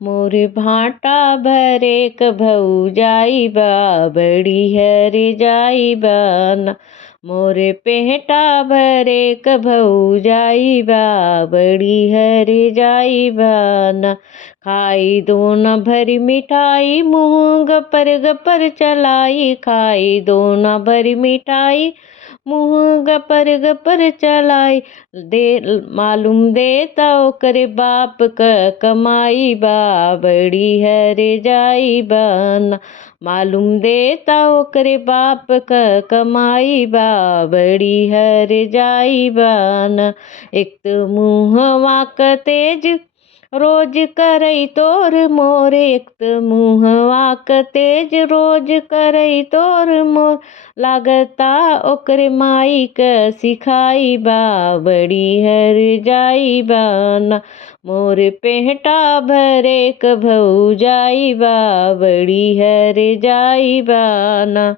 मोरे भाटा भरे क भौजाई बा, बड़ी हर जाई बाना। मोरे पेटा भरे क भौजाई बा, बड़ी हर जाई बाना। खाई दोना भरी मिठाई, मुँह गपर चलाई। खाई दोना भरी मिठाई, मुँह गपर चलाई। दे मालूम देता ओकरे बाप क कमाई बा, बड़ी हर जाई बाना। मालूम देता ओकरे बाप क कमाई बा, बड़ी हर जाई बाना। एक तो मुँहवा क तेज रोज करई तोर मोरे। एक तो मुँहवा क तेज रोज करई तोर मोर। लागता ओकरे माई क सिखाई बा, बड़ी हर जाई बाना। मोर पेटा भरे क भौजाई बा, बड़ी हर जाई बाना।